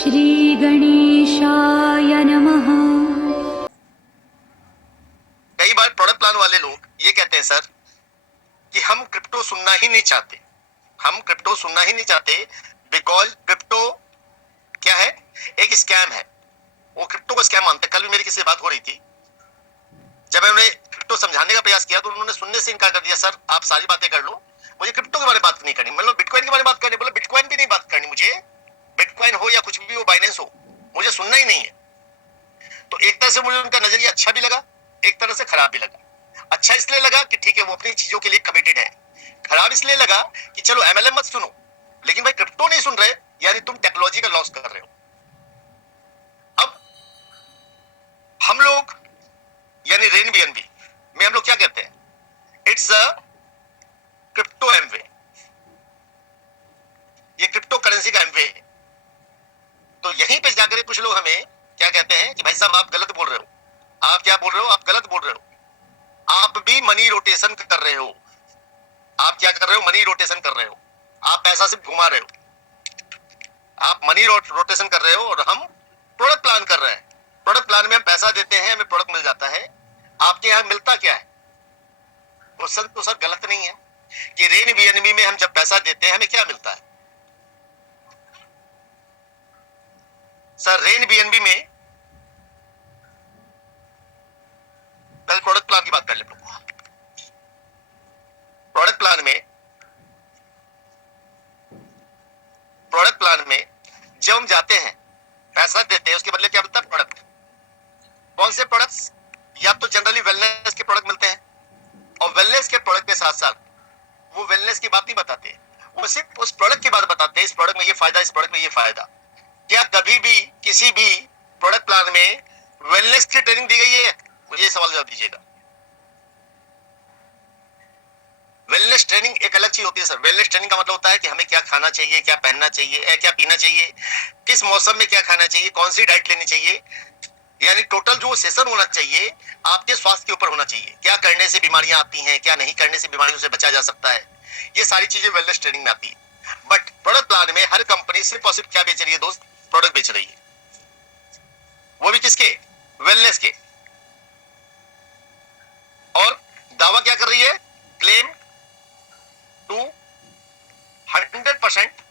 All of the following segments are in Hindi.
श्री गणेशाय नमः। कई बार प्रोडक्ट प्लान वाले लोग ये कहते हैं सर कि हम क्रिप्टो सुनना ही नहीं चाहते, हम क्रिप्टो सुनना ही नहीं चाहते बिकॉज क्रिप्टो क्या है, एक स्कैम है। वो क्रिप्टो को स्कैम मानते हैं। कल भी मेरी किसी से बात हो रही थी, जब मैंने क्रिप्टो समझाने का प्रयास किया तो उन्होंने सुनने से इनकार कर दिया। सर आप सारी बातें कर लो, मुझे क्रिप्टो के बारे में बात नहीं करनी। मतलब बिटकॉइन के बारे में बात करनी, बोला बिटकॉइन भी नहीं बात करनी मुझे, बिटकॉइन हो या कुछ भी हो, बाइनेंस हो, मुझे सुनना ही नहीं है। तो एक तरह से मुझे उनका नजरिया अच्छा भी लगा, एक तरह से खराब भी लगा। अच्छा इसलिए लगा कि ठीक है वो अपनी चीजों के लिए कमिटेड है, खराब इसलिए लगा कि चलो एमएलएम मत सुनो, लेकिन भाई क्रिप्टो नहीं सुन रहे यानी तुम टेक्नोलॉजी का लॉस कर रहे हो। अब हम लोग यानी रेन बीएनबी में हम लोग क्या कहते हैं, इट्स अ क्रिप्टो एमवे, ये क्रिप्टो करेंसी का एमवे है। तो यहीं पे जाकर कुछ लोग हमें क्या कहते हैं कि भाई साहब आप गलत बोल रहे हो। आप क्या बोल रहे हो, आप गलत बोल रहे हो, आप भी मनी रोटेशन कर रहे हो। आप क्या कर रहे हो, मनी रोटेशन कर रहे हो, आप पैसा सिर्फ घुमा रहे हो, आप मनी रोटेशन कर रहे हो और हम प्रोडक्ट प्लान कर रहे हैं। प्रोडक्ट प्लान में हम पैसा देते हैं, हमें प्रोडक्ट मिल जाता है। आपके यहां मिलता क्या है? क्वेश्चन तो सर गलत नहीं है कि रेन बीएनबी में हम जब पैसा देते हैं हमें क्या मिलता है। सर रेन बीएनबी में कल प्रोडक्ट प्लान की बात कर ले। प्रोडक्ट प्लान में जब हम जाते हैं पैसा देते हैं, उसके बदले क्या मिलता है? प्रोडक्ट। कौन से प्रोडक्ट्स? या तो जनरली वेलनेस के प्रोडक्ट मिलते हैं, और वेलनेस के प्रोडक्ट के साथ साथ वो वेलनेस की बात नहीं बताते, वो सिर्फ उस प्रोडक्ट की बात बताते हैं, इस प्रोडक्ट में ये फायदा, इस प्रोडक्ट में ये फायदा। क्या कभी भी किसी भी प्रोडक्ट प्लान में वेलनेस की ट्रेनिंग दी गई है? मुझे ये सवाल जवाब दीजिएगा। वेलनेस ट्रेनिंग एक अलग चीज होती है सर। वेलनेस ट्रेनिंग का मतलब होता है कि हमें क्या खाना चाहिए, क्या पहनना चाहिए, क्या पीना चाहिए, किस मौसम में क्या खाना चाहिए, कौन सी डाइट लेनी चाहिए, यानी टोटल जो सेशन होना चाहिए आपके स्वास्थ्य के ऊपर होना चाहिए। क्या करने से बीमारियां आती हैं, क्या नहीं करने से बीमारियों से बचा जा सकता है, ये सारी चीजें वेलनेस ट्रेनिंग में आती है। बट प्रोडक्ट प्लान में हर कंपनी सिर्फ और सिर्फ क्या बेच रही है दोस्त? प्रोडक्ट बेच रही है, वो भी किसके? वेलनेस के। और दावा क्या कर रही है? क्लेम टू 100%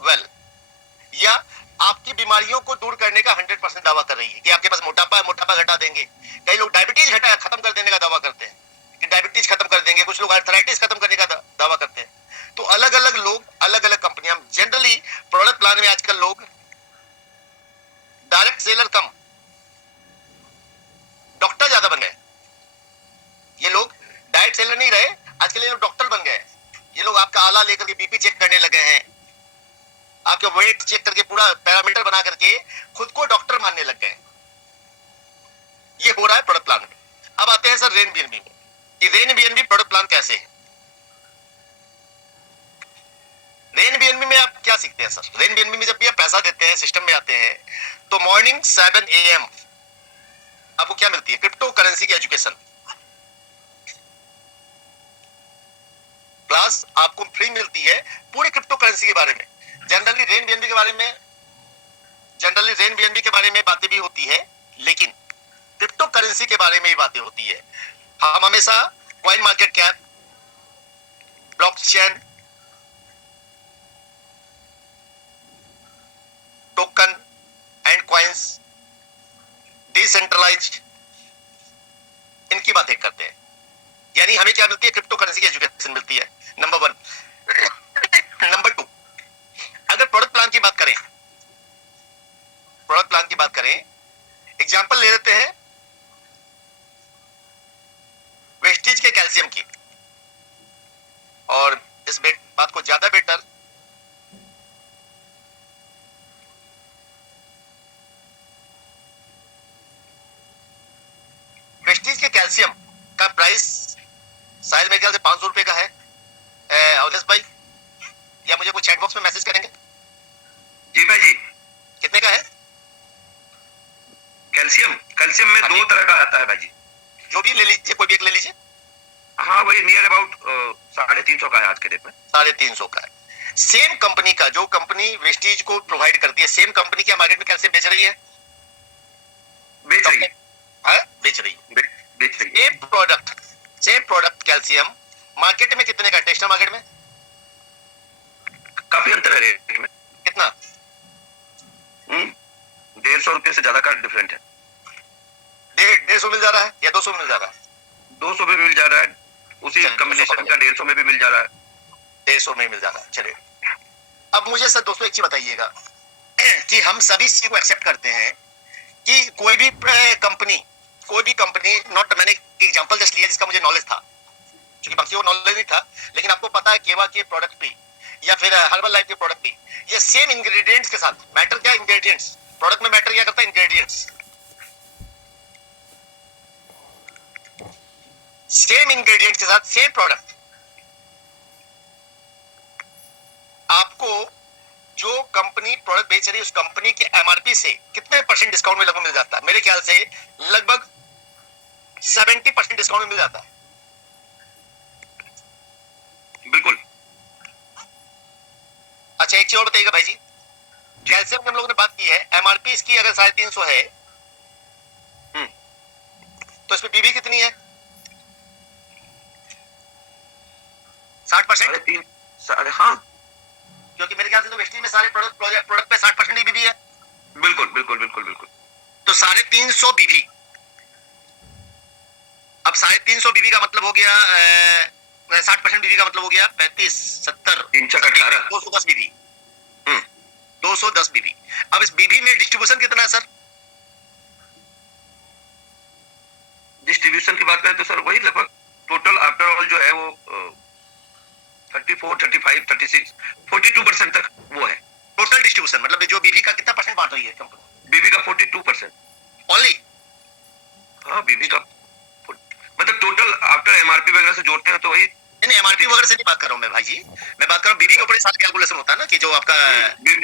वेल, या आपकी बीमारियों को दूर करने का 100% दावा कर रही है कि आपके पास मोटापा है, मोटापा घटा देंगे। कई लोग डायबिटीज खत्म कर देने का दावा करते हैं कि डायबिटीज खत्म कर देंगे, कुछ लोग आर्थराइटिस खत्म करने का दावा करते हैं। तो अलग अलग लोग, अलग अलग कंपनियां। जनरली प्रोडक्ट प्लान में आजकल लोग डायरेक्ट सेलर कम डॉक्टर ज्यादा बन गए। ये लोग डायरेक्ट सेलर नहीं रहे, आजकल ये लोग डॉक्टर बन गए। ये लोग आपका आला लेकर के बीपी चेक करने लगे हैं, आपके वेट चेक करके पूरा पैरामीटर बना करके खुद को डॉक्टर मानने लग गए। ये हो रहा है प्रोडक्ट प्लान में। अब आते हैं सर रेन बीएनबी में कि रेन बीएनबी प्रोडक्ट प्लान कैसे है। रेन बीएनबी में आप क्या सीखते हैं सर? रेन बीएनबी में जब भी आप पैसा देते हैं, सिस्टम में आते हैं, तो मॉर्निंग 7 AM आपको क्या मिलती है? क्रिप्टो करेंसी की एजुकेशन क्लास आपको फ्री मिलती है पूरी क्रिप्टो करेंसी के बारे में। जनरली रेन बीएनबी के बारे में बातें भी होती है, लेकिन क्रिप्टो करेंसी के बारे में ही बातें होती है। हम हमेशा coin market cap, blockchain, token and coins, decentralised, इनकी बातें करते हैं। यानी हमें क्या मिलती है? क्रिप्टो करेंसी की एजुकेशन मिलती है, नंबर 1। नंबर 2, अगर प्रोडक्ट प्लान की बात करें, एग्जांपल ले लेते हैं वेस्टीज के कैल्शियम की, और इस बात को ज्यादा बेटर वेस्टीज के कैल्शियम का प्राइस शायद मेरे ख्याल से 500 रुपए का है। अवधेश भाई, या मुझे कोई चैट बॉक्स में मैसेज करेंगे? जी भाई जी। कितने का है कैल्शियम में 2 तरह का आता है भाई जी। जो भी ले लीजिए, कोई भी एक ले लीजिए। हाँ, वही नियर अबाउट 350 का है आज के डेट में। 350 का है। सेम कंपनी का, जो कंपनी वेस्टीज को प्रोवाइड करती है, सेम कंपनी क्या मार्केट में कैल्शियम बेच रही है? बेच रही है, बेच रही है। बेच रही है। सेम प्रोडक्ट कैल्शियम मार्केट में कितने का? टेस्टर मार्केट में काफी अंतर है रेट में। कितना? 150 रुपये से ज्यादा का डिफरेंट है। 150 मिल जा रहा है या 200 मिल जा रहा है? 200 में मिल जा रहा है, उसी कॉम्बिनेशन का 150 में भी मिल जा रहा है। 150 में मिल जा रहा है। चलिए, अब मुझे सर दोस्तों एक चीज बताइएगा कि हम सभी इस चीज को एक्सेप्ट करते हैं कि कोई भी कंपनी, नॉट, मैंने एग्जांपल जस्ट लिया जिसका मुझे नॉलेज था, क्योंकि बाकी वो नॉलेज नहीं था, लेकिन आपको पता है केवा के प्रोडक्ट भी या फिर हर्बल लाइफ के प्रोडक्ट भी, ये सेम इंग्रेडिएंट्स के साथ, मैटर क्या? इंग्रेडिएंट्स। प्रोडक्ट में मैटर क्या करता है? इंग्रेडिएंट्स। सेम इंग्रेडिएंट्स के साथ सेम प्रोडक्ट। आपको जो कंपनी प्रोडक्ट बेच रही है उस कंपनी के एमआरपी से कितने % डिस्काउंट में लगभग मिल जाता है? मेरे ख्याल से लगभग 70% डिस्काउंट में मिल जाता है। बिल्कुल। अच्छा, एक चीज और बताइएगा भाई जी, कैल्शियम की हम लोगों ने बात की है, एमआरपी इसकी अगर 350 है, तो इसमें बीबी कितनी है? 60%। हाँ, क्योंकि मेरे ख्याल से तो वेस्टीज में सारे प्रोडक्ट पे 60% ही बीबी है। बिल्कुल बिल्कुल बिल्कुल बिल्कुल। तो 350 बीबी, अब 350 बीबी का मतलब हो गया 60% बीबी का मतलब हो गया 35, 70, 18 210 बीबी। 210 बीबी। अब इस बीबी में डिस्ट्रीब्यूशन कितना है सर? डिस्ट्रीब्यूशन की बात करें तो सर वही लगभग टोटल आफ्टर ऑल जो है वो 34, 35, 36, 42% तक वो है टोटल डिस्ट्रीब्यूशन। मतलब जो बीबी का कितना % बांट रही है कंपनी? बीबी का 42% ओनली। हाँ, बीबी का मतलब टोटल आफ्टर एमआरपी वगैरह से जोड़ते हैं तो वही। नहीं, एमआरपी वगैरह से नहीं बात कर रहा हूं मैं भाई जी, मैं बात कर रहा हूं बीबी के ऊपर सारा कैलकुलेशन होता है ना, कि जो आपका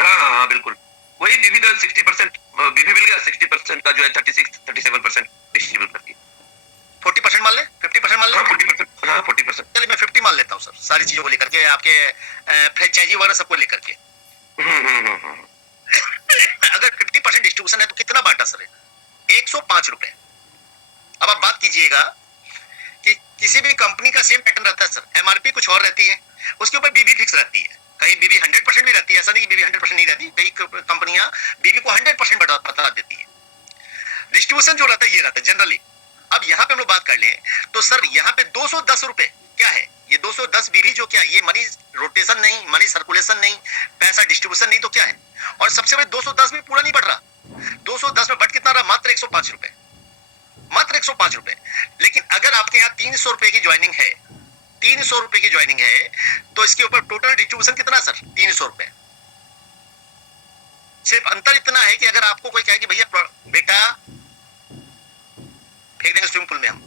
हाँ बिल्कुल वही। बीबी का 60% बीबी मिल गया, 60% का जो है 36, 37% डिस्ट्रीब्यूट करती है। 40% मान ले, 50% मान ले। हाँ 40%, हाँ 40%। चलिए मैं 50 मान लेता हूँ सर, सारी चीजों को लेकर के, आपके फ्रेंचाइजी वगैरह सबको लेकर के। अगर 50% डिस्ट्रीब्यूशन है तो कितना बांटा सर? 105 रुपए। अब आप बात कीजिएगा कि किसी भी कंपनी का सेम पैटर्न रहता है सर, एमआरपी कुछ और रहती है, उसके ऊपर बीबी फिक्स रहती है। कहीं बीबी 100% भी रहती है, ऐसा नहीं कि बीबी 100% नहीं रहती, कई कंपनियां बीबी को 100% बता देती है। डिस्ट्रीब्यूशन जो रहता है ये रहता है जनरली। अब यहाँ पे हम लोग बात कर लें तो सर यहाँ पे 210 रुपए क्या है? ये 210 बीबी जो क्या है, ये मनी रोटेशन नहीं, मनी सर्कुलेशन नहीं, पैसा डिस्ट्रीब्यूशन नहीं, तो क्या है? और सबसे बड़े 210 में पूरा नहीं बढ़ रहा, 210 में बढ़ कितना रहा? मात्र 105 रुपए, मात्र 105 रुपए। लेकिन अगर आपके यहाँ 300 रुपए की ज्वाइनिंग है, 300 रुपए की ज्वाइनिंग है, तो इसके ऊपर टोटल डिस्ट्रीब्यूशन कितना सर? 300 रुपए। सिर्फ अंतर इतना है कि अगर आपको कोई कहे कि भैया बेटा फेंक देंगे स्विमिंग पूल में हम,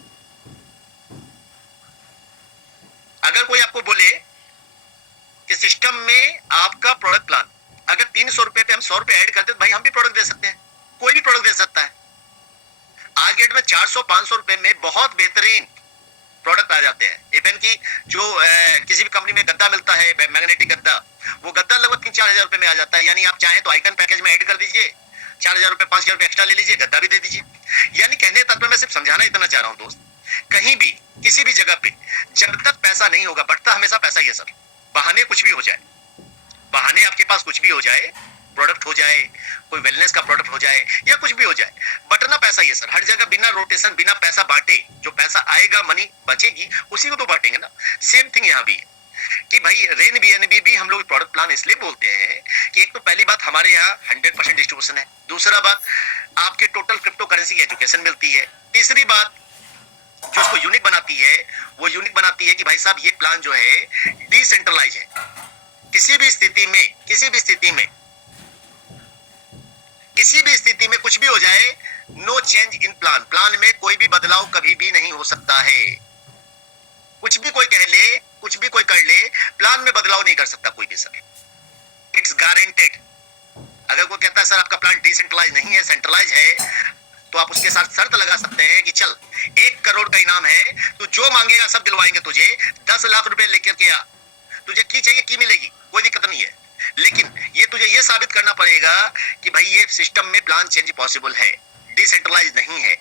अगर कोई आपको बोले कि सिस्टम में आपका प्रोडक्ट प्लान अगर 300 रुपए पे हम 100 रुपए ऐड करते तो भाई हम भी प्रोडक्ट दे सकते हैं, कोई भी प्रोडक्ट दे सकता है। आज डेट में 400-500 रुपए में बहुत बेहतरीन प्रोडक्ट आ जाते हैं। इवन की जो किसी भी कंपनी में गद्दा मिलता है, मैग्नेटिक गद्दा, वो गद्दा लगभग 3-4 हजार रुपए में आ जाता है। यानी आप चाहें तो आइकन पैकेज में ऐड कर दीजिए, 4,000 रुपए 5,000 रुपए एक्स्ट्रा ले लीजिए, गद्दा भी दे दीजिए। यानी कहने तत्व में सिर्फ समझाना इतना चाह रहा हूं दोस्त, कहीं भी किसी भी जगह पे जब तक पैसा नहीं होगा, बढ़ता हमेशा पैसा ही है सर। बहाने कुछ भी हो जाए, बहाने आपके पास कुछ भी हो जाए, प्रोडक्ट हो जाए, कोई वेलनेस का प्रोडक्ट हो जाए या कुछ भी हो जाए, बटना पैसा ही है सर। हर जगह बिना रोटेशन, बिना पैसा बांटे जो पैसा आएगा, मनी बचेगी, उसी को तो बांटेंगे ना। सेम थिंग यहाँ भी है कि भाई रेन बीएनबी भी हम लोग प्रोडक्ट प्लान इसलिए बोलते हैं कि एक तो पहली बात हमारे यहाँ 100% डिस्ट्रीब्यूशन है, दूसरा बात आपके टोटल क्रिप्टो करेंसी की एजुकेशन मिलती है, तीसरी बात जो इसको यूनिक बनाती है वो यूनिक बनाती है कि भाई साहब ये प्लान जो है डिसेंट्रलाइज है। किसी भी स्थिति में, किसी भी स्थिति में, किसी भी स्थिति में कुछ भी हो जाए, no change in plan, plan में कोई भी बदलाव कभी भी नहीं हो सकता है। कुछ भी कोई कह ले, कुछ भी कोई कर ले, प्लान में बदलाव नहीं कर सकता कोई भी सर, इट्स गारंटेड। अगर कोई कहता है सर आपका प्लान डिसेंट्रलाइज नहीं है, सेंट्रलाइज है, तो आप उसके साथ शर्त लगा सकते हैं कि चल 1 करोड़ का इनाम है, तू जो मांगेगा सब दिलवाएंगे तुझे, 10 लाख रुपए लेकर के आ, तुझे की चाहिए की मिलेगी, कोई दिक्कत नहीं है, लेकिन ये तुझे ये साबित करना पड़ेगा कि भाई ये सिस्टम में प्लान चेंज पॉसिबल है, डिसेंट्रलाइज नहीं है।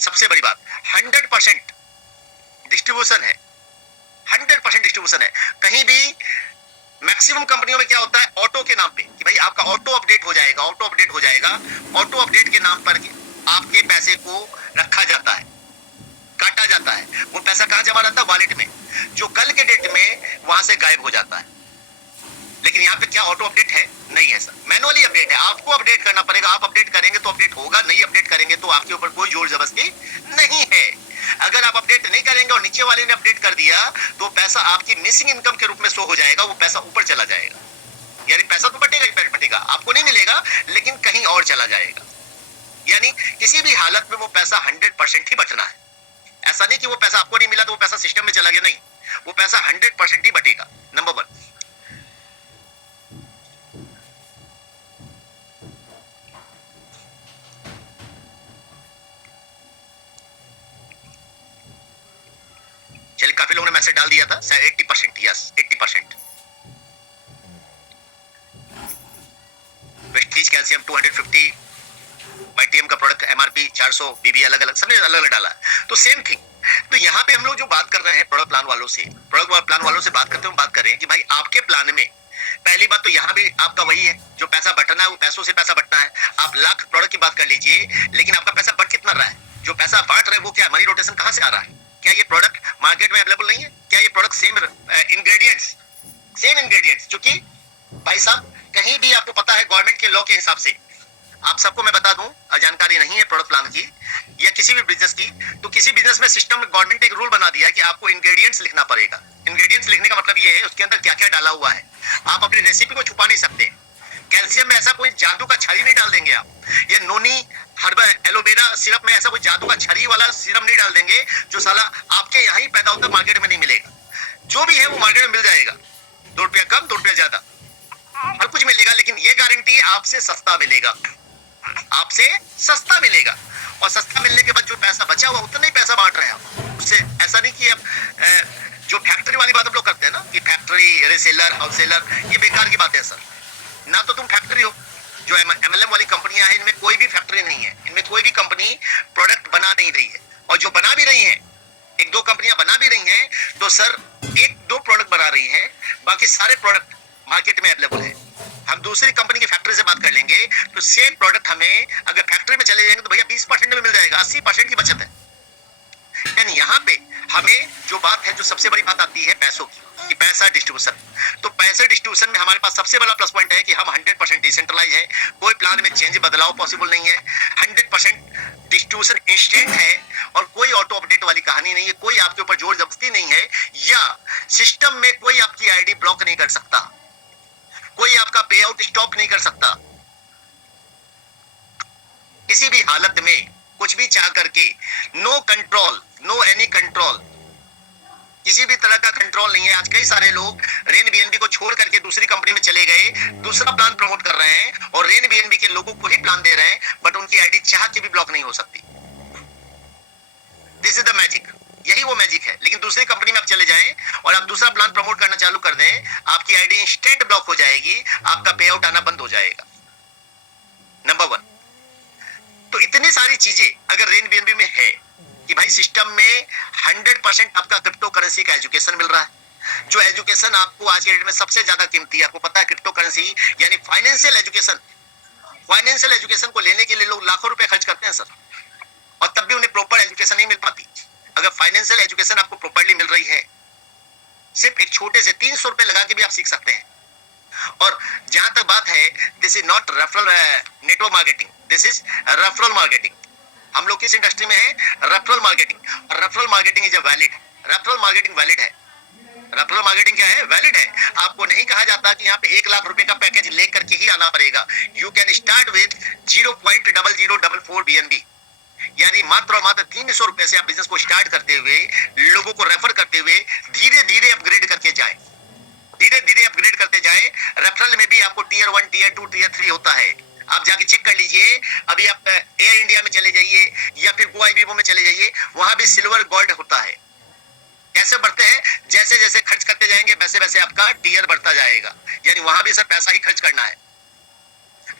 सबसे बड़ी बात 100% डिस्ट्रीब्यूशन है, 100% डिस्ट्रीब्यूशन है। कहीं भी मैक्सिमम कंपनियों में क्या होता है, ऑटो के नाम पे कि भाई आपका ऑटो अपडेट हो जाएगा, ऑटो अपडेट हो जाएगा, ऑटो अपडेट के नाम पर आपके पैसे को रखा जाता है, काटा जाता है। वो पैसा कहां जमा रहता है, वॉलेट में, जो कल के डेट में वहां से गायब हो जाता है। लेकिन यहाँ पे क्या ऑटो अपडेट है? नहीं है सर, मैनुअली अपडेट है, आपको अपडेट करना पड़ेगा। आप अपडेट करेंगे तो अपडेट होगा, नहीं अपडेट करेंगे तो आपके ऊपर कोई जोर जबरदस्ती नहीं है। अगर आप अपडेट नहीं करेंगे और नीचे वाले ने अपडेट कर दिया तो पैसा आपकी मिसिंग इनकम के रूप में शो हो जाएगा, वो पैसा ऊपर चला जाएगा। यानी पैसा तो बटेगा ही बटेगा, आपको नहीं मिलेगा, लेकिन कहीं और चला जाएगा। यानी किसी भी हालत में वो पैसा 100% ही बचना है। ऐसा नहीं कि वो पैसा आपको नहीं मिला तो वो पैसा सिस्टम में चला गया, नहीं, वो पैसा 100% ही बटेगा। नंबर 1। चलिए, काफी लोगों ने मैसेज डाल दिया था, 80%, यस 80%। वेस्टीज कैल्शियम 250 YTM का प्रोडक्ट MRP 400, BB अलग अलग, सबने अलग अलग डाला। तो सेम थिंग, तो यहाँ पे हम लोग जो बात कर रहे हैं प्रोडक्ट प्लान वालों से, प्रोडक्ट प्लान वालों से बात करते हुए बात कर रहे हैं कि भाई आपके प्लान में पहली बात तो यहाँ भी आपका वही है, जो पैसा बटना है वो पैसों से पैसा बटना है। आप लाख प्रोडक्ट की बात कर लीजिए, लेकिन आपका पैसा बट कितना रहा है? जो पैसा बांट रहे हैं वो क्या, मनी रोटेशन कहाँ से आ रहा है? क्या ये प्रोडक्ट मार्केट में अवेलेबल नहीं है? क्या ये प्रोडक्ट सेम इंग्रेडिएंट्स, क्योंकि भाई साहब कहीं भी आपको पता है गवर्नमेंट के लॉ के हिसाब से, आप सबको मैं बता दूं, जानकारी नहीं है प्रोडक्ट प्लान की या किसी भी बिजनेस की, तो किसी बिजनेस में सिस्टम में गवर्नमेंट ने एक रूल बना दिया है कि आपको इंग्रेडिएंट्स लिखना पड़ेगा। इंग्रेडिएंट्स लिखने का मतलब ये है उसके अंदर क्या क्या डाला हुआ है। आप अपनी रेसिपी को छुपा नहीं सकते। कैल्शियम में ऐसा कोई जादू का छड़ी नहीं डाल देंगे आप, या नोनी हर्बल एलोवेरा सिरप में ऐसा कोई जादू का छड़ी वाला सिरप नहीं डाल देंगे जो साला आपके यहाँ ही पैदा होता मार्केट में नहीं मिलेगा। जो भी है वो मार्केट में मिल जाएगा, 2 रुपया कम 2 रुपया ज्यादा, हर कुछ मिलेगा, लेकिन ये गारंटी आपसे सस्ता मिलेगा, आपसे सस्ता मिलेगा। और सस्ता मिलने के बाद जो पैसा बचा हुआ उतना ही पैसा बांट रहे हैं आप। उससे ऐसा नहीं कि आप जो फैक्ट्री वाली बात हम लोग करते हैं ना कि फैक्ट्री, रिसेलर, होलसेलर, ये बेकार की बात है सर। ना तो तुम फैक्ट्री हो, जो MLM वाली कंपनियां हैं इनमें कोई भी फैक्ट्री नहीं है, इनमें कोई भी कंपनी प्रोडक्ट बना नहीं रही है। और जो बना भी रही है, 1-2 कंपनियां बना भी रही हैं तो सर 1-2 प्रोडक्ट बना रही हैं, बाकी सारे प्रोडक्ट मार्केट में अवेलेबल है। हम दूसरी कंपनी की फैक्ट्री से बात कर लेंगे तो सेम प्रोडक्ट हमें अगर फैक्ट्री में चले जाएंगे तो भैया 20% में मिल जाएगा, 80% की बचत है। यानी यहाँ पे हमें जो बात है, जो सबसे बड़ी बात आती है पैसों की, कि पैसा डिस्ट्रीब्यूशन। तो पैसे डिस्ट्रीब्यूशन में हमारे पास सबसे बड़ा प्लस पॉइंट है कि हम 100% डिसेंट्रलाइज है, कोई प्लान में चेंज बदलाव पॉसिबल नहीं है, 100% डिस्ट्रीब्यूशन इंस्टेंट है और कोई ऑटो अपडेट वाली कहानी नहीं है, कोई आपके ऊपर जोर जबरदस्ती नहीं है, या सिस्टम में कोई आपकी आईडी ब्लॉक नहीं कर सकता, कोई आपका पे आउट स्टॉप नहीं कर सकता। किसी भी हालत में कुछ भी चाह करके no control, no any control, किसी भी तरह का कंट्रोल नहीं है। आज कई सारे लोग रेन बीएनबी को छोड़ करके दूसरी कंपनी में चले गए, दूसरा प्लान प्रमोट कर रहे हैं और रेन बीएनबी के लोगों को ही प्लान दे रहे हैं, बट उनकी आईडी चाह के भी ब्लॉक नहीं हो सकती। दिस इज द मैजिक, यही वो मैजिक है। लेकिन दूसरी कंपनी में आप चले जाएं और आप दूसरा प्लान प्रमोट करना चालू कर दें, आपकी आईडी इंस्टेंट ब्लॉक हो जाएगी, आपका पे आउट आना बंद हो जाएगा। नंबर 1। तो इतनी सारी चीजें अगर रेन बीएनबी में है कि भाई सिस्टम में 100% आपका क्रिप्टो करेंसी का एजुकेशन मिल रहा है, जो एजुकेशन आपको आज के डेट में सबसे ज्यादा कीमती है। आपको पता है क्रिप्टो करेंसी यानी फाइनेंशियल एजुकेशन, फाइनेंशियल एजुकेशन को लेने के लिए लोग लाखों रुपए खर्च करते हैं सर, और तब भी उन्हें प्रॉपर एजुकेशन नहीं मिल पाती। अगर फाइनेंशियल एजुकेशन आपको प्रॉपर्ली मिल रही है, सिर्फ एक छोटे से 300 रुपए लगा के भी आप सीख सकते हैं। और जहां तक बात है, this is not referral network marketing, this is referral marketing. हम लोग किस इंडस्ट्री में है? Referral marketing. और referral marketing is valid, referral marketing valid है। रेफरल मार्केटिंग क्या है? वैलिड है। आपको नहीं कहा जाता कि यहाँ पे 1 लाख रुपए का पैकेज लेकर के ही आना पड़ेगा। You can start with 0.0044 BNB, यानी मात्र और मात्र 300 रुपए से आप बिजनेस को स्टार्ट करते हुए, लोगों को रेफर करते हुए धीरे धीरे अपग्रेड करके जाए, धीरे धीरे अपग्रेड करते जाए। रेफरल में भी आपको टियर 1, टियर 2, टियर 3 होता है। आप जाके चेक कर लीजिए, अभी आप एयर इंडिया में चले जाइए या फिर गोवा विवो में चले जाइए, वहां भी सिल्वर गोल्ड होता है। कैसे बढ़ते हैं? जैसे जैसे खर्च करते जाएंगे वैसे वैसे आपका टीयर बढ़ता जाएगा, यानी वहां भी सर पैसा ही खर्च करना है।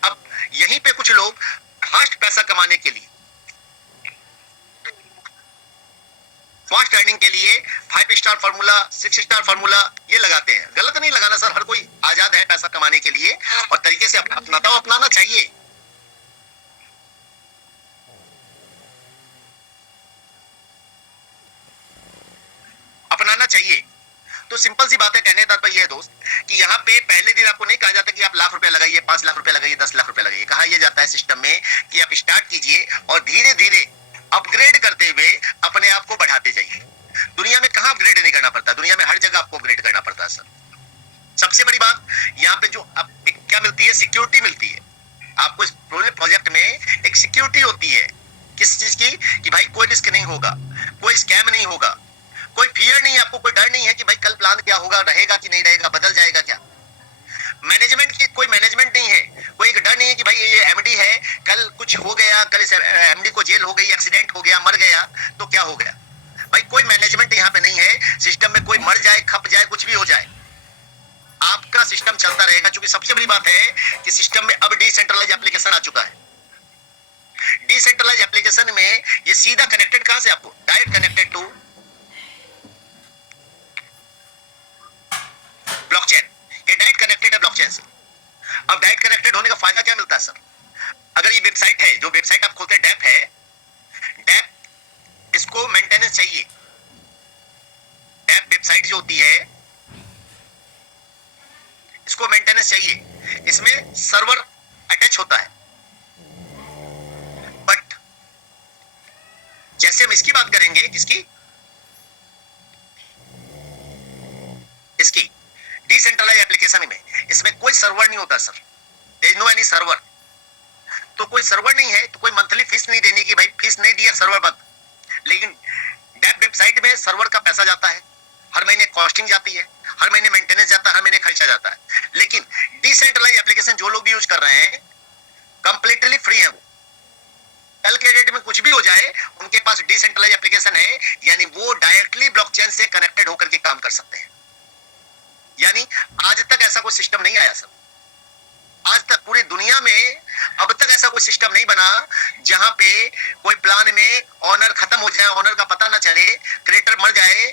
अब यहीं पे कुछ लोग फास्ट पैसा कमाने के लिए, फास्ट अर्निंग के लिए 5 स्टार फार्मूला, 6 स्टार फार्मूला ये लगाते हैं। गलत नहीं लगाना सर, हर कोई आजाद है पैसा कमाने के लिए और तरीके से अपनाता हो, अपनाना चाहिए। अपनाना चाहिए। तो सिंपल सी बात है, कहने का तात्पर्य है दोस्त कि यहाँ पे पहले दिन आपको नहीं कहा जाता कि आप लाख रुपए लगाइए, 5 लाख रुपए लगाइए, 10 लाख रुपए लगाइए। कहा यह जाता है सिस्टम में कि आप स्टार्ट कीजिए और धीरे धीरे अपग्रेड करते हुए अपने आप को बढ़ाते जाइए। दुनिया में कहां अपग्रेड नहीं करना पड़ता, दुनिया में हर जगह आपको अपग्रेड करना पड़ता है सर। सबसे बड़ी बात यहाँ पे जो क्या मिलती है, सिक्योरिटी मिलती है आपको। इस प्रोजेक्ट में एक सिक्योरिटी होती है, किस चीज की? कि भाई कोई रिस्क नहीं होगा, कोई स्कैम नहीं होगा, कोई फियर नहीं है आपको, कोई डर नहीं है कि भाई कल प्लान क्या होगा, रहेगा कि नहीं रहेगा, बदल जाएगा क्या। मैनेजमेंट की कोई मैनेजमेंट नहीं है, कोई एक डर नहीं है कि भाई ये एमडी है, कल कुछ हो गया, कल इस एमडी को जेल हो गई, एक्सीडेंट हो गया, मर गया तो क्या हो गया। भाई कोई मैनेजमेंट यहाँ पे नहीं है। सिस्टम में कोई मर जाए, खप जाए, कुछ भी हो जाए, आपका सिस्टम चलता रहेगा। क्योंकि सबसे बड़ी बात है कि सिस्टम में अब डिसेंट्रलाइज एप्लीकेशन आ चुका है। डिसेंट्रलाइज एप्लीकेशन में ये सीधा कनेक्टेड कहां से, आपको डायरेक्ट कनेक्टेड टू ब्लॉकचेन। ये डायरेक्ट कनेक्टेड है ब्लॉकचेन से। अब डायरेक्ट कनेक्टेड होने का फायदा क्या मिलता है सर? अगर ये वेबसाइट है, जो वेबसाइट आप खोलते हैं डैप है, डैप इसको मेंटेनेंस चाहिए। डैप वेबसाइट जो होती है इसको मेंटेनेंस चाहिए, इसमें सर्वर अटैच होता है। बट जैसे हम इसकी बात करेंगे, किसकी? इसकी डिसेंट्रलाइज एप्लीकेशन में, इसमें कोई सर्वर नहीं होता sir. There is no any server. तो कोई सर्वर नहीं है तो कोई मंथली फीस नहीं देने की, भाई फीस नहीं दिया सर्वर बंद। लेकिन डैप वेबसाइट में सर्वर का पैसा जाता है, हर महीने कॉस्टिंग जाती है, हर महीने मेंटेनेंस जाता है, हर महीने खर्चा जाता है। लेकिन डिसेंट्रलाइज एप्लीकेशन जो लोग भी यूज कर रहे हैं कंप्लीटली फ्री है। वो कल के डेट में कुछ भी हो जाए, उनके पास डिसेंट्रलाइज एप्लीकेशन है, यानी वो डायरेक्टली ब्लॉकचेन से कनेक्टेड होकर के काम कर सकते हैं। यानी आज तक ऐसा कोई सिस्टम नहीं आया सर। आज तक पूरी दुनिया में अब तक ऐसा कोई सिस्टम नहीं बना जहां पे कोई प्लान में ऑनर खत्म हो जाए, ऑनर का पता ना चले, क्रिएटर मर जाए,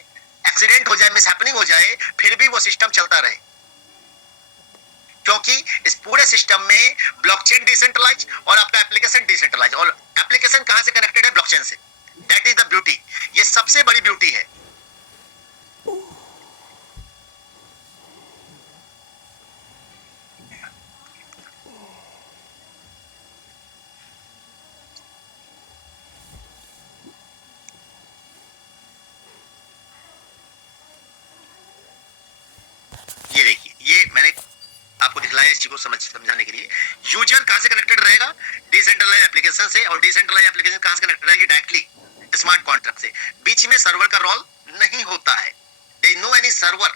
एक्सीडेंट हो जाए, मिसहैपनिंग हो जाए, फिर भी वो सिस्टम चलता रहे। क्योंकि इस पूरे सिस्टम में ब्लॉकचेन डिसेंट्रलाइज और आपका एप्लीकेशन डिसेंट्रलाइज, और एप्लीकेशन कहां से कनेक्टेड है? ब्लॉकचेन से। That is the beauty. ये सबसे बड़ी ब्यूटी है। ये देखिए, ये मैंने आपको दिखलाया इस चीज को समझाने के लिए। यूजर कहां से कनेक्टेड रहेगा? डिसेंट्रलाइज एप्लीकेशन से। और डिसेंट्रलाइज एप्लीकेशन कहां से कनेक्टेड रहेगी? डायरेक्टली स्मार्ट कॉन्ट्रैक्ट से। बीच में सर्वर का रोल नहीं होता है। There is no any server,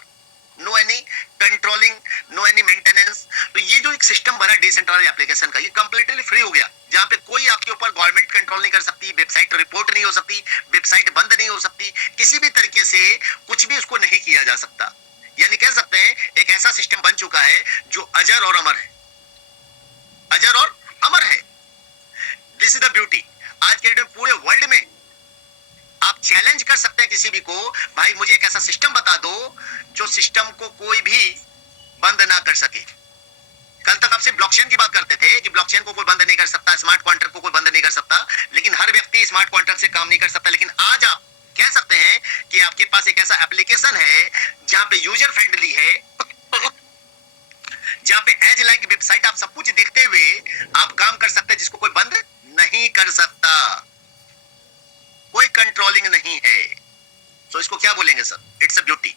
no any controlling, no any maintenance. तो ये जो एक सिस्टम बना डिसेंट्रलाइज एप्लीकेशन का, ये कंप्लीटली फ्री हो गया, जहां पे कोई आपके ऊपर गवर्नमेंट कंट्रोल नहीं कर सकती, वेबसाइट रिपोर्ट नहीं हो सकती, वेबसाइट बंद नहीं हो सकती, किसी भी तरीके से कुछ भी उसको नहीं किया जा सकता। यानी कह सकते हैं एक ऐसा सिस्टम बन चुका है जो अजर और अमर है, अजर और अमर है। This is the beauty. आज के डेट में पूरे वर्ल्ड में आप चैलेंज कर सकते हैं किसी भी को, भाई मुझे एक ऐसा सिस्टम बता दो जो सिस्टम को कोई भी बंद ना कर सके। कल तक आपसे ब्लॉकचेन की बात करते थे कि ब्लॉकचेन को कोई बंद नहीं कर सकता, स्मार्ट कॉन्ट्रैक्ट को कोई बंद नहीं कर सकता, लेकिन हर व्यक्ति स्मार्ट कॉन्ट्रैक्ट से काम नहीं कर सकता। लेकिन आज आप कह सकते हैं कि आपके पास एक ऐसा एप्लीकेशन है जहां पे यूजर फ्रेंडली है, जहां पे एज लाइक वेबसाइट आप सब कुछ देखते हुए आप काम कर सकते हैं, जिसको कोई बंद नहीं कर सकता, कोई कंट्रोलिंग नहीं है। तो इसको क्या बोलेंगे सर? It's a beauty.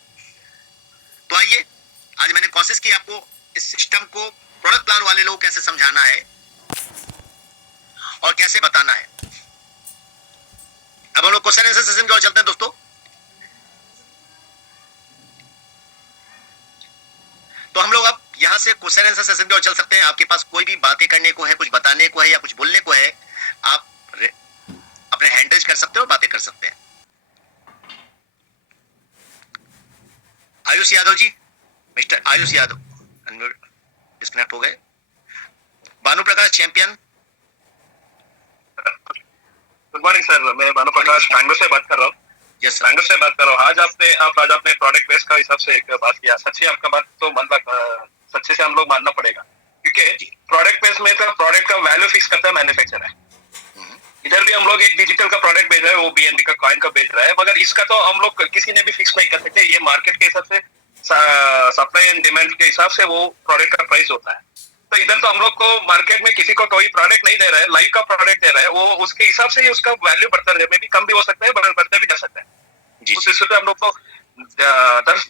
तो आइए, आज मैंने कोशिश की आपको इस सिस्टम को प्रोडक्ट प्लान वाले लोग कैसे समझाना है और कैसे बताना है। अब हम लोग क्वेश्चन आंसर सेशन की ओर चलते हैं दोस्तों। तो हम लोग अब यहां से क्वेश्चन आंसर सेशन की ओर चल सकते हैं। आपके पास कोई भी बातें करने को है, कुछ बताने को है या कुछ बोलने को है, आप अपने हैंड रेज कर सकते हो, बातें कर सकते हैं। आयुष यादव जी, मिस्टर आयुष यादव डिस्कनेक्ट हो गए। भानु प्रकाश चैंपियन। गुड मॉर्निंग सर, मैं भानु प्रकाश बैंगलोर से बात कर रहा हूँ। Yes sir. बैंगलोर से बात कर रहा हूँ। आज आपने प्रोडक्ट बेस का हिसाब से एक बात किया। सच्ची आपका बात तो सच्चे से हम लोग मानना पड़ेगा, क्योंकि प्रोडक्ट बेस में तो प्रोडक्ट का वैल्यू फिक्स करता है मैन्युफैक्चरर है। इधर भी हम लोग एक डिजिटल का प्रोडक्ट बेच रहे हैं, वो बीएनबी का कॉइन का बेच रहा है, मगर इसका तो हम लोग किसी ने भी फिक्स नहीं कर सकते। ये मार्केट के हिसाब से, सप्लाई एंड डिमांड के हिसाब से वो प्रोडक्ट का प्राइस होता है। तो इधर तो हम लोग को मार्केट में किसी को कोई प्रोडक्ट नहीं दे रहा है, लाइव का प्रोडक्ट दे रहा है, वो उसके हिसाब से ही उसका वैल्यू बढ़ता रहे, मे भी कम भी हो सकता है, बढ़ता भी जा सकता है। उस हिसाब से हम लोग को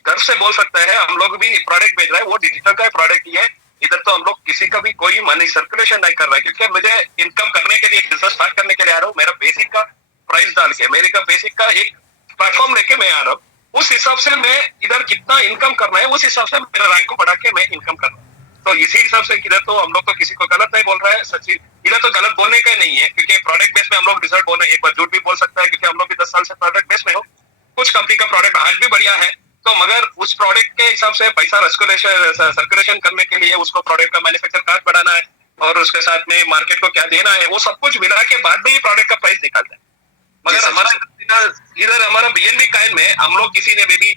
गर्व से बोल सकते हैं, हम लोग भी प्रोडक्ट बेच रहे हैं, वो डिजिटल का प्रोडक्ट ही है। इधर तो हम लोग किसी का भी कोई मनी सर्कुलेशन नहीं कर रहा है, क्योंकि मुझे इनकम करने के लिए, बिजनेस स्टार्ट करने के लिए आ रहा हूँ। मेरा बेसिक का प्राइस डाल के, मेरे का बेसिक का एक प्लेटफॉर्म लेके मैं आ रहा हूँ। उस हिसाब से मैं इधर कितना इनकम करना है, उस हिसाब से मेरा रैंक को बढ़ा के मैं इनकम कर रहा हूँ। तो इसी हिसाब से इधर तो हम लोग तो किसी को गलत नहीं बोल रहा है। सच्ची इधर तो गलत बोलने का ही नहीं है, क्योंकि प्रोडक्ट बेस में हम लोग रिजल्ट बोलना, एक बार झूठ भी बोल सकता है, क्योंकि हम लोग भी 10 साल से प्रोडक्ट बेस में हो। कुछ कंपनी का प्रोडक्ट आज भी बढ़िया है, तो मगर उस प्रोडक्ट के हिसाब से पैसा सर्कुलेशन करने के लिए उसको प्रोडक्ट का मैन्युफैक्चर कार्ड बढ़ाना है, और उसके साथ में मार्केट को क्या देना है, वो सब कुछ मिला के बाद में ही प्रोडक्ट का प्राइस निकालता है। मगर हमारा इधर हमारा बीएनबी कॉइन में हम लोग किसी ने भी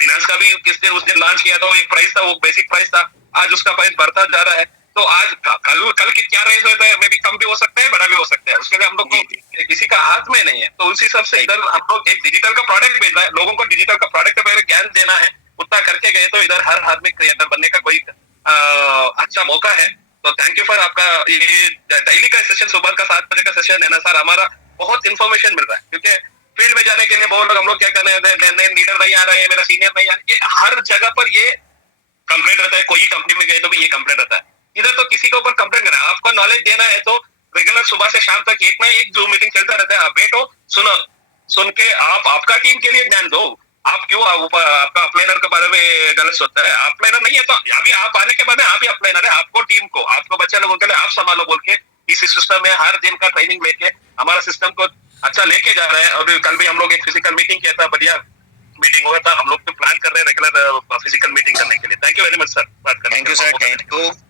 फाइनेंस का भी किस दिन उस दिन लॉन्च किया था, वो एक प्राइस था, वो बेसिक प्राइस था। आज उसका प्राइस बढ़ता जा रहा है। तो आज कल क्या रेस होता है, मे भी कम भी हो सकता है, बड़ा भी हो सकता है, उसके लिए हम लोग को किसी का हाथ में नहीं है। तो उस हिसाब से इधर हम लोग एक डिजिटल का प्रोडक्ट भेज रहा है, लोगों को डिजिटल का प्रोडक्ट के बारे में ज्ञान देना है, उतना करके गए तो इधर हर आदमी क्रिएटर बनने का कोई अच्छा मौका है। तो थैंक यू फॉर आपका ये डेली का सेशन, सुबह का 7 बजे का सेशन है ना सर, हमारा बहुत इन्फॉर्मेशन मिल रहा है। क्योंकि फील्ड में जाने के लिए बहुत लोग, हम लोग क्या करने लीडर नहीं आ रहे हैं, मेरा सीनियर नहीं आ रहा है, हर जगह पर ये कंप्लेंट रहता है। कोई कंपनी में गए तो भी ये कंप्लेंट रहता है। इधर तो किसी के ऊपर कंप्लेंट करना है, आपको नॉलेज देना है तो रेगुलर सुबह से शाम तक एक ना एक जूम मीटिंग चलता रहता है। आप बैठो, सुनो, सुन के आप आपका टीम के लिए ज्ञान दो। आप क्यों आपका अपलाइनर के बारे में गलत सोचता है? अपलाइनर नहीं है तो अभी आप आने के बाद आप ही अपलाइनर है, आपको टीम को, आपको बच्चे लोगों के लिए आप संभालो बोल के इस सिस्टम में हर दिन का ट्रेनिंग लेके हमारा सिस्टम को अच्छा लेके जा रहा है। और कल भी हम लोग एक फिजिकल मीटिंग किया था, बढ़िया मीटिंग हुआ था। हम लोग तो प्लान कर रहे हैं रेगुलर फिजिकल मीटिंग करने के लिए। Thank you very much sir, बात करने के लिए। Thank you sir, thank you.